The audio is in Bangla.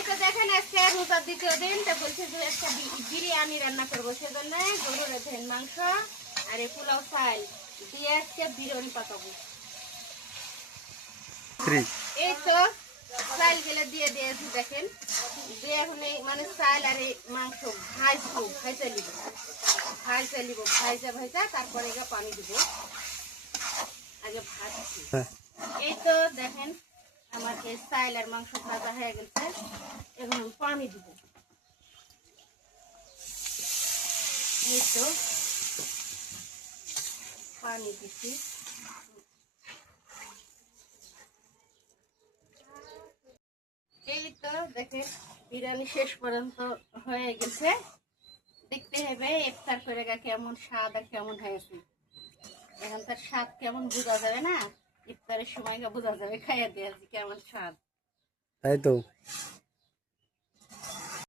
এই তো দেখেন আজকে রোজার দ্বিতীয় দিন, তো বলছে যে একটা বিরিয়ানি রান্না করবো, সেজন্য গরুর ধেন মাংস আর এই পোলাও চাল দিয়ে আজকে বিরিয়ানি পাকাবো। এই তো চাল গেলে দিয়ে দিয়েছি দেখেন, দিয়ে এখন এই মানে চাল আর এই মাংস ভাজবো, ভাজা নিব ভাজা তারপরে পানি দিব। আগে ভাজছি। এই তো দেখেন আমার এই চাল আর মাংস ভাজা হয়ে গেছে, এখন আমি পানি দিব। এই তো পানি দিচ্ছি। এই তো দেখেন বিরিয়ানি শেষ পর্যন্ত হয়ে গেছে। দেখতে হবে ইফতার করে কেমন স্বাদ আর কেমন হয়েছে। এখন তার স্বাদ কেমন বোঝা যাবে না, ইফতারের সময় বোঝা যাবে, খাইয়া দিয়ে কেমন স্বাদ। তাই তো।